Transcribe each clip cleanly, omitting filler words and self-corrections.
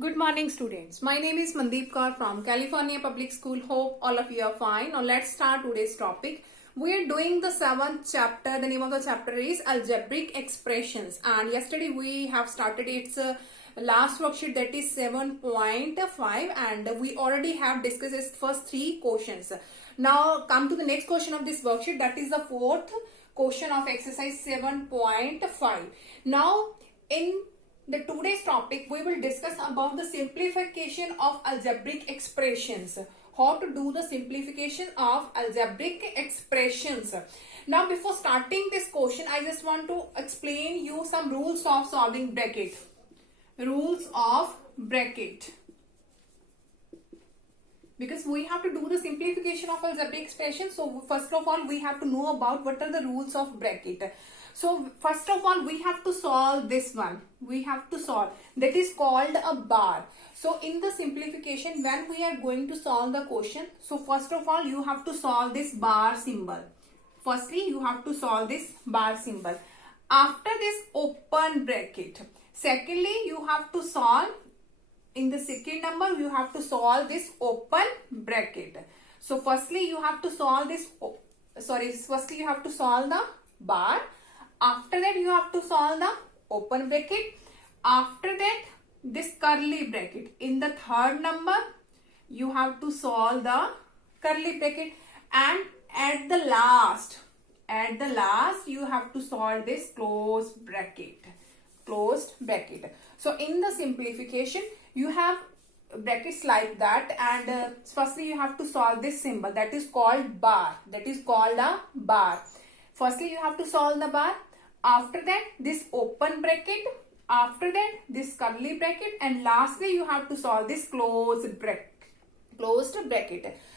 Good morning, students. My name is Mandeep Kaur from California Public School. Hope all of you are fine. Now let's start today's topic. We are doing the seventh chapter. The name of the chapter is Algebraic Expressions. And yesterday we have started its last worksheet, that is 7.5, and we already have discussed its first three questions. Now come to the next question of this worksheet, that is the fourth question of exercise 7.5. Now in the today's topic, we will discuss about the simplification of algebraic expressions. How to do the simplification of algebraic expressions. Now, before starting this question, I just want to explain you some rules of solving bracket. Rules of bracket. Because we have to do the simplification of algebraic expressions. So, first of all, we have to know about what are the rules of bracket. So first of all, we have to solve this one. We have to solve. That is called a bar. So in the simplification, when we are going to solve the question, so first of all, you have to solve this bar symbol. Firstly, you have to solve this bar symbol. After this, open bracket. Secondly, you have to solve, in the second number, you have to solve this open bracket. So firstly, you have to solve this, firstly you have to solve the bar. After that, you have to solve the open bracket. After that, this curly bracket. In the third number, you have to solve the curly bracket. And at the last, you have to solve this closed bracket. Closed bracket. So, in the simplification, you have brackets like that, and firstly, you have to solve this symbol, that is called bar. That is called a bar. Firstly, you have to solve the bar. After that, this open bracket. After that, this curly bracket. And lastly, you have to solve this closed bracket.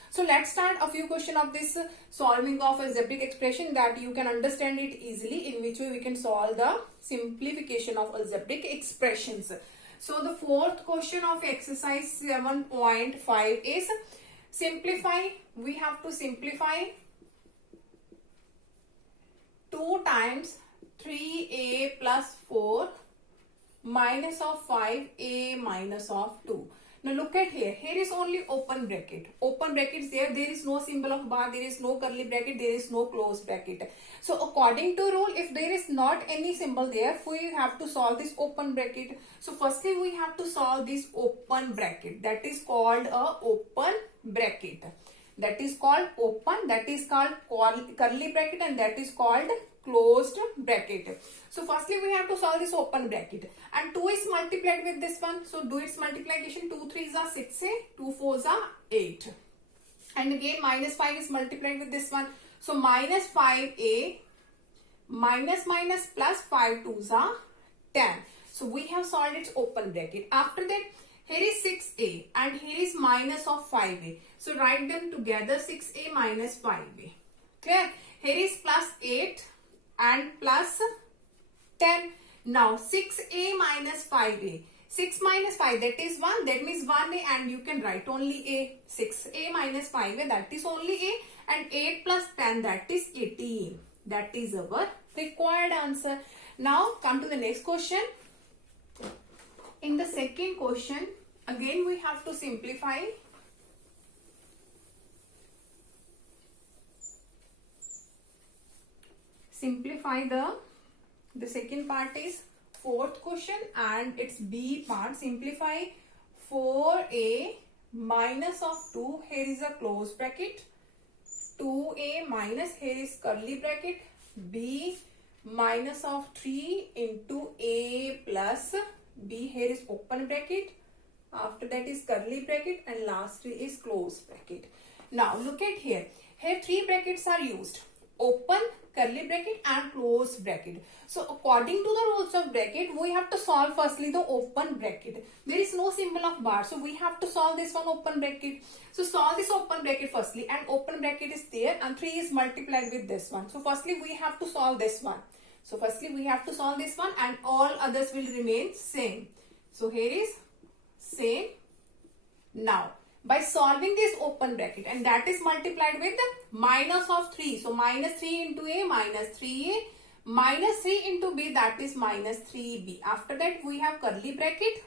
So let's start a few questions of this solving of algebraic expression, that you can understand it easily, in which way we can solve the simplification of algebraic expressions. So the fourth question of exercise 7.5 is simplify. We have to simplify 2 times 3a plus 4 minus of 5a minus of 2. Now look at here. Here is only open bracket. Open bracket is there. There is no symbol of bar. There is no curly bracket. There is no closed bracket. So according to rule, if there is not any symbol there, we have to solve this open bracket. So firstly, we have to solve this open bracket. That is called a open bracket. That is called open. That is called curly bracket, and that is called closed bracket. So firstly, we have to solve this open bracket, and 2 is multiplied with this one. So do its multiplication. 2 3s are 6a, 2 4s are 8, and again minus 5 is multiplied with this one. So minus 5a minus plus 5 2s are 10. So we have solved its open bracket. After that, here is 6a and here is minus of 5a. So write them together, 6a minus 5a. Clear? Here is plus 8 and plus 10. Now 6a minus 5a. 6 minus 5, that is 1. That means 1a, and you can write only a. 6a minus 5a, that is only a. And 8 plus 10, that is 18. That is our required answer. Now come to the next question. In the second question, again we have to simplify. Simplify the second part is fourth question, and its B part. Simplify 4a minus of 2. Here is a closed bracket. 2a minus, here is curly bracket. B minus of 3 into a plus b. Here is open bracket. After that is curly bracket, and lastly is closed bracket. Now look at here. Here 3 brackets are used. Open, curly bracket and closed bracket. So according to the rules of bracket, we have to solve firstly the open bracket. There is no symbol of bar, so we have to solve this one, open bracket. So solve this open bracket firstly, and open bracket is there, and 3 is multiplied with this one. So firstly we have to solve this one. So firstly we have to solve this one, and all others will remain same. So here is same. Now by solving this open bracket, and that is multiplied with the minus of 3. So minus 3 into a minus 3a minus 3 into b, that is minus 3b. After that we have curly bracket.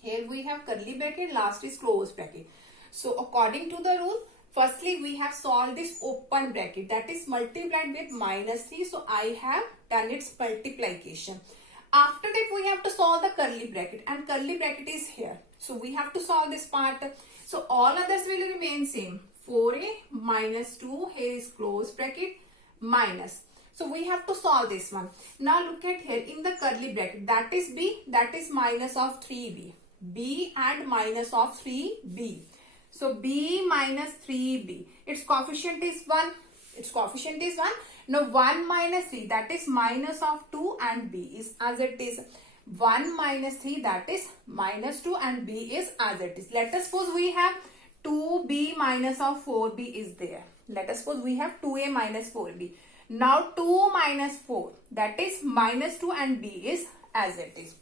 Here we have curly bracket, last is close bracket. So according to the rule, firstly we have solved this open bracket, that is multiplied with -3. So I have done its multiplication. After that we have to solve the curly bracket, and curly bracket is here. So we have to solve this part. So all others will remain same. 4a minus 2, here is close bracket, minus. So we have to solve this one. Now look at here in the curly bracket, that is b, that is minus of 3b. b and minus of 3b. So b minus 3b. Its coefficient is 1. Its coefficient is 1. Now 1 minus 3, that is minus of 2, and b is as it is. 1 minus 3, that is minus 2, and b is as it is. Let us suppose we have 2b minus of 4b is there. Let us suppose we have 2a minus 4b. Now 2 minus 4, that is minus 2, and b is as it is.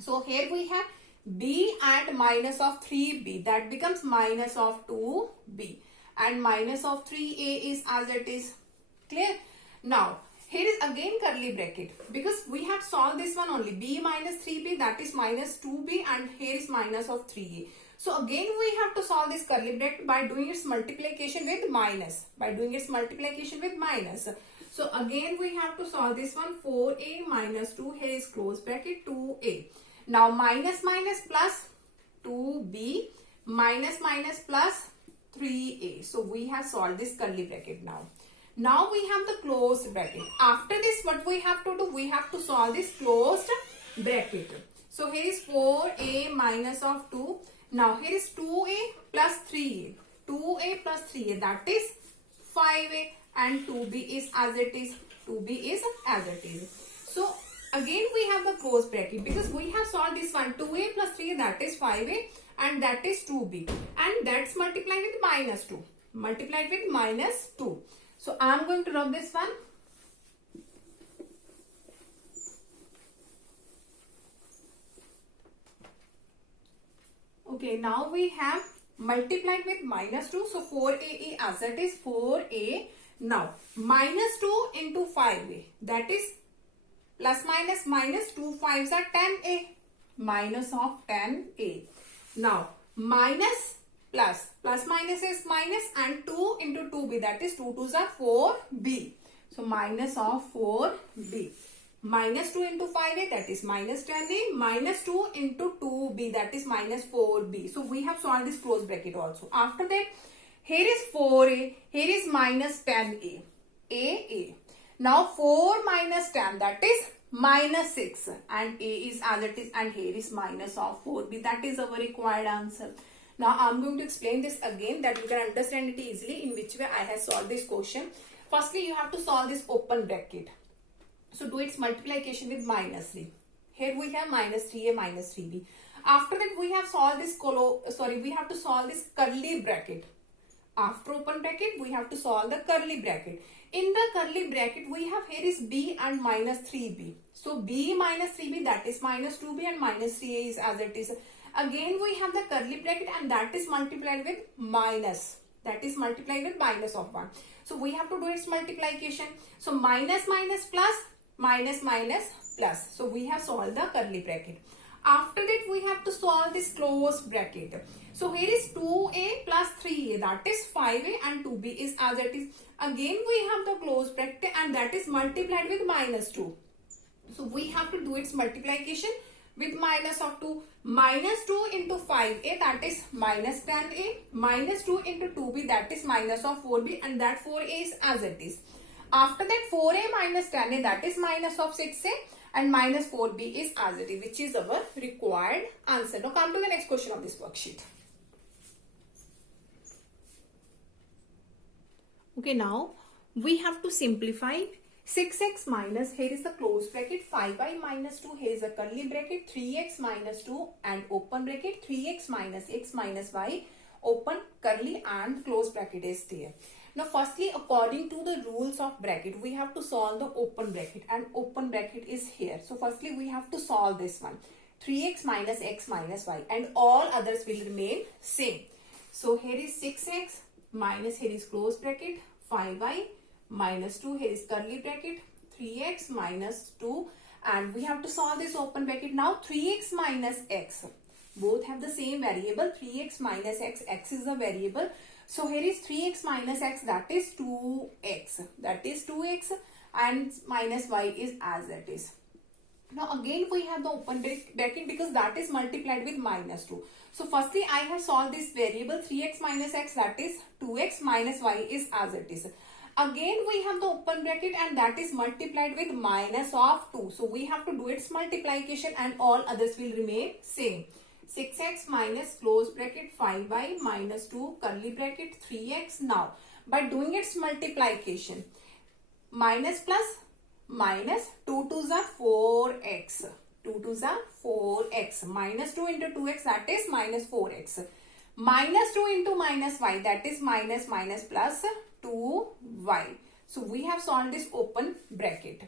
So here we have b and minus of 3b, that becomes minus of 2b, and minus of 3a is as it is. Clear? Now here is again curly bracket, because we have solved this one only. B minus 3b, that is minus 2b, and here is minus of 3a. So again we have to solve this curly bracket by doing its multiplication with minus. So again we have to solve this one. 4a minus 2, here is close bracket, 2a. Now minus minus plus 2b, minus minus plus 3a. So we have solved this curly bracket now. Now we have the closed bracket. After this, what we have to do? We have to solve this closed bracket. So here is 4a minus of 2. Now here is 2a plus 3a. 2a plus 3a, that is 5a, and 2b is as it is. 2b is as it is. So again we have the closed bracket, because we have solved this one. 2a plus 3a, that is 5a, and that is 2b. And that's multiplied with minus 2. Multiplied with minus 2. So I am going to rub this one. Okay, now we have multiplied with minus 2. So 4a as it is, 4a. Now minus 2 into 5a, that is plus minus minus 2 5s are 10a. Minus of 10a. Now minus plus, plus minus is minus, and 2 into 2b, that is 2 2s are 4b. So minus of 4b. Minus 2 into 5a, that is minus 10a. Minus 2 into 2b, that is minus 4b. So we have solved this close bracket also. After that, here is 4a, here is minus 10a. a. Now 4 minus 10, that is minus 6, and a is as it is, and here is minus of 4b. That is our required answer. Now I am going to explain this again, that you can understand it easily in which way I have solved this question. Firstly, you have to solve this open bracket. So do its multiplication with minus 3. Here we have minus 3a minus 3b. After that we have solved this we have to solve this curly bracket. After open bracket we have to solve the curly bracket. In the curly bracket we have, here is b and minus 3b. So b minus 3b, that is minus 2b, and minus 3a is as it is. Again we have the curly bracket, and that is multiplied with minus. That is multiplied with minus of 1. So we have to do its multiplication. So minus minus plus, minus minus plus. So we have solved the curly bracket. After that we have to solve this closed bracket. So here is 2a plus 3a, that is 5a, and 2b is as it is. Again we have the closed bracket, and that is multiplied with minus 2. So we have to do its multiplication with minus of 2. Minus 2 into 5a, that is minus 10a. Minus 2 into 2b, that is minus of 4b, and that 4a is as it is. After that 4a minus 10a, that is minus of 6a, and minus 4b is as it is, which is our required answer. Now come to the next question of this worksheet. Okay, now we have to simplify 6x minus, here is the close bracket, 5y minus 2, here is a curly bracket, 3x minus 2 and open bracket, 3x minus x minus y, open, curly and close bracket is there. Now firstly, according to the rules of bracket, we have to solve the open bracket, and open bracket is here. So firstly we have to solve this one, 3x minus x minus y, and all others will remain same. So here is 6x minus, here is close bracket, 5y minus 2, here is curly bracket, 3x minus 2, and we have to solve this open bracket. Now 3x minus x. Both have the same variable 3x minus x. X is the variable. So here is 3x minus x, that is 2x. That is 2x, and minus y is as it is. Now again we have the open bracket because that is multiplied with minus 2. So firstly I have solved this variable 3x minus x, that is 2x, minus y is as it is. Again we have the open bracket and that is multiplied with minus of 2. So we have to do its multiplication and all others will remain same. 6x minus close bracket 5y minus 2 curly bracket 3x. Now by doing its multiplication, minus plus minus 2 2s are 4x. 2 2s are 4x. Minus 2 into 2x, that is minus 4x. Minus 2 into minus y, that is minus minus plus 2y. So we have solved this open bracket.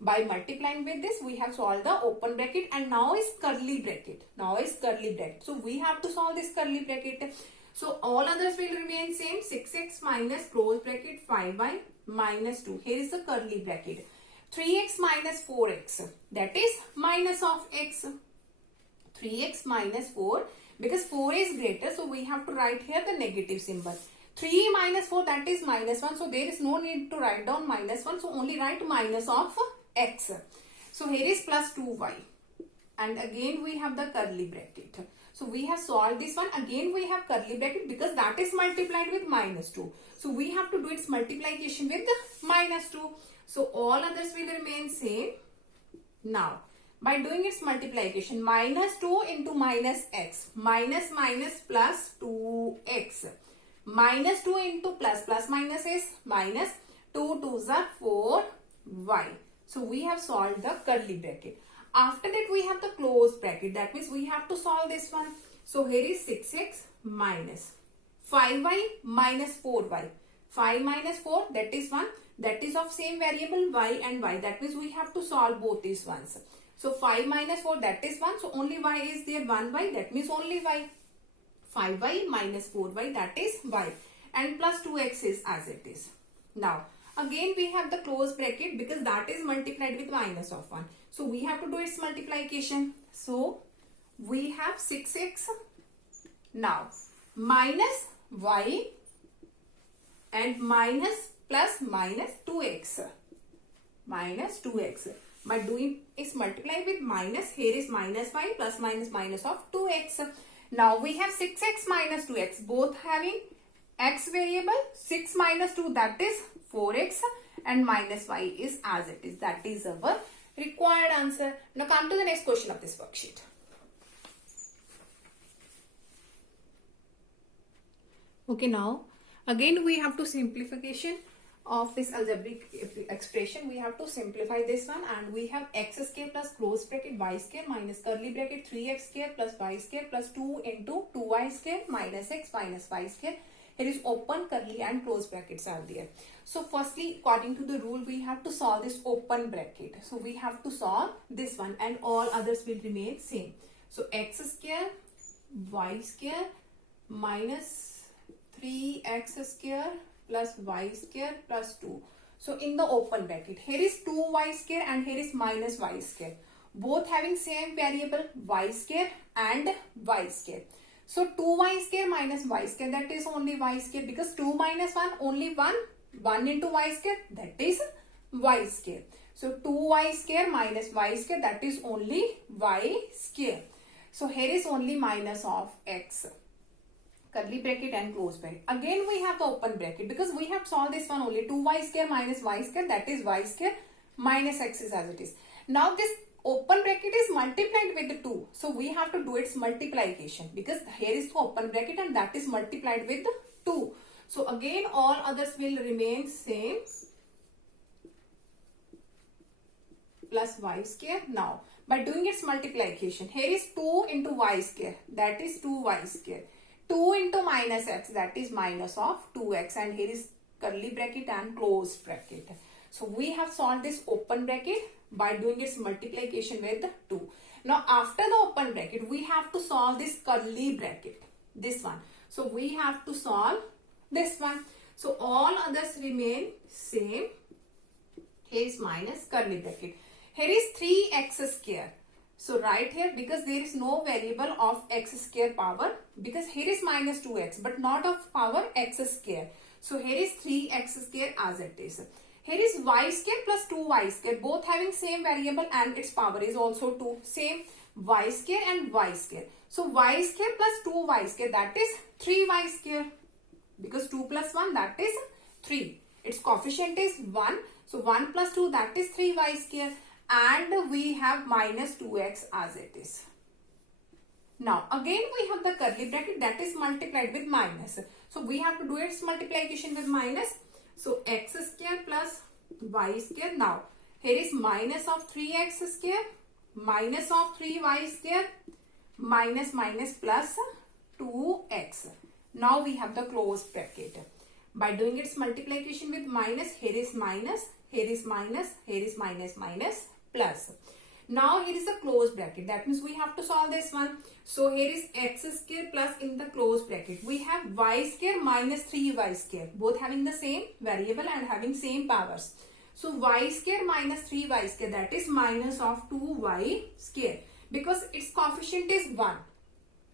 By multiplying with this, we have solved the open bracket, and now is curly bracket. Now is curly bracket. So we have to solve this curly bracket. So all others will remain same. 6x minus close bracket 5y minus 2. Here is the curly bracket. 3x minus 4x, that is minus of x. 3x minus 4, because 4 is greater, so we have to write here the negative symbol. 3 minus 4, that is minus 1, so there is no need to write down minus 1, so only write minus of x. So here is plus 2y, and again we have the curly bracket. So we have solved this one. Again we have curly bracket because that is multiplied with minus 2. So we have to do its multiplication with minus 2. So all others will remain same. Now by doing its multiplication, minus 2 into minus x, minus minus plus 2x, minus 2 into plus, plus minus is minus, 2 2s are 4y. So we have solved the curly bracket. After that we have the close bracket, that means we have to solve this one. So here is 6x minus 5y minus 4y. 5 minus 4, that is 1. That is of same variable y and y. That means we have to solve both these ones. So 5 minus 4, that is 1. So only y is there, 1y. That means only y. 5y minus 4y, that is y. And plus 2x is as it is. Now again we have the close bracket because that is multiplied with minus of 1. So we have to do its multiplication. So we have 6x. Now minus y and minus plus minus 2x. Minus 2x. By doing is multiply with minus, here is minus y plus minus minus of 2x. Now we have 6x minus 2x, both having x variable. 6 minus 2, that is 4x, and minus y is as it is. That is our required answer. Now come to the next question of this worksheet. Okay, now again we have to simplification of this algebraic expression. We have to simplify this one, and we have x square plus close bracket y square minus curly bracket 3x square plus y square plus 2 into 2y square minus x minus y square. Here is open, curly and close brackets are there. So firstly, according to the rule, we have to solve this open bracket. So we have to solve this one and all others will remain same. So x square y square minus 3x square plus y square plus 2. So in the open bracket, here is 2y square and here is minus y square. Both having same variable y square and y square. So 2y square minus y square, that is only y square, because 2 minus 1, only 1. 1 into y square, that is y square. So 2y square minus y square, that is only y square. So here is only minus of x. Curly bracket and close bracket. Again we have the open bracket because we have solved this one only. 2y square minus y square, that is y square minus x is as it is. Now this open bracket is multiplied with 2. So we have to do its multiplication because here is the open bracket and that is multiplied with 2. So again all others will remain same. Plus y square. Now by doing its multiplication, here is 2 into y square, that is 2y square. 2 into minus x, that is minus of 2x, and here is curly bracket and close bracket. So we have solved this open bracket by doing its multiplication with 2. Now after the open bracket, we have to solve this curly bracket, this one. So we have to solve this one. So all others remain same. Here is minus curly bracket. Here is 3x square. So write here, because there is no variable of x square power, because here is minus 2x but not of power x square. So here is 3x square as it is. Here is y square plus 2y square, both having same variable and its power is also 2. Same y square and y square. So y square plus 2y square, that is 3y square, because 2 plus 1, that is 3. Its coefficient is 1. So 1 plus 2, that is 3y square. And we have minus 2x as it is. Now again we have the curly bracket that is multiplied with minus. So we have to do its multiplication with minus. So x square plus y square. Now here is minus of 3x square, minus of 3y square, minus minus plus 2x. Now we have the closed bracket. By doing its multiplication with minus, here is minus, here is minus, here is minus, minus, plus. Now here is the closed bracket. That means we have to solve this one. So here is x square plus in the closed bracket. We have y square minus 3y square. Both having the same variable and having same powers. So y square minus 3y square, that is minus of 2y square. Because its coefficient is 1.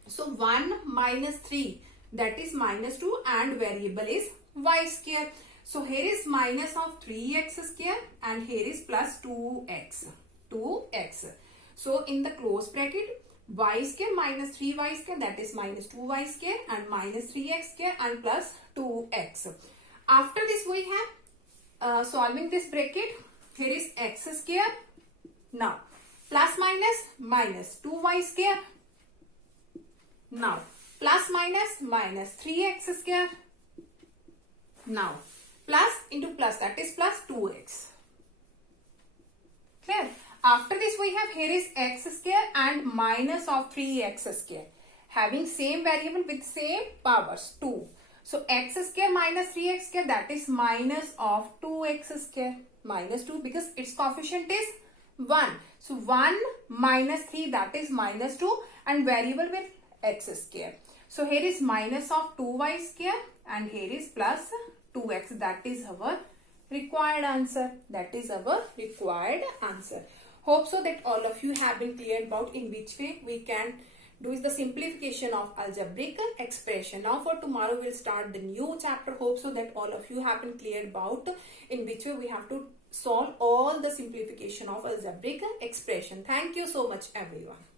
So 1 minus 3, that is minus 2, and variable is y square. So here is minus of 3x square and here is plus 2x. So in the closed bracket, y square minus 3y square, that is minus 2y square, and minus 3x square and plus 2x. After this we have solving this bracket. Here is x square. Now plus minus minus 2y square. Now plus minus minus 3x square. Now plus into plus, that is plus 2x. Clear? After this we have here is x square and minus of 3x square. Having same variable with same powers, 2. So x square minus 3x square, that is minus of 2x square. Minus 2 because its coefficient is 1. So 1 minus 3, that is minus 2, and variable with x square. So here is minus of 2y square and here is plus 2x. That is our required answer. That is our required answer. Hope so that all of you have been clear about in which way we can do is the simplification of algebraic expression. Now for tomorrow we'll start the new chapter. Hope so that all of you have been clear about in which way we have to solve all the simplification of algebraic expression. Thank you so much everyone.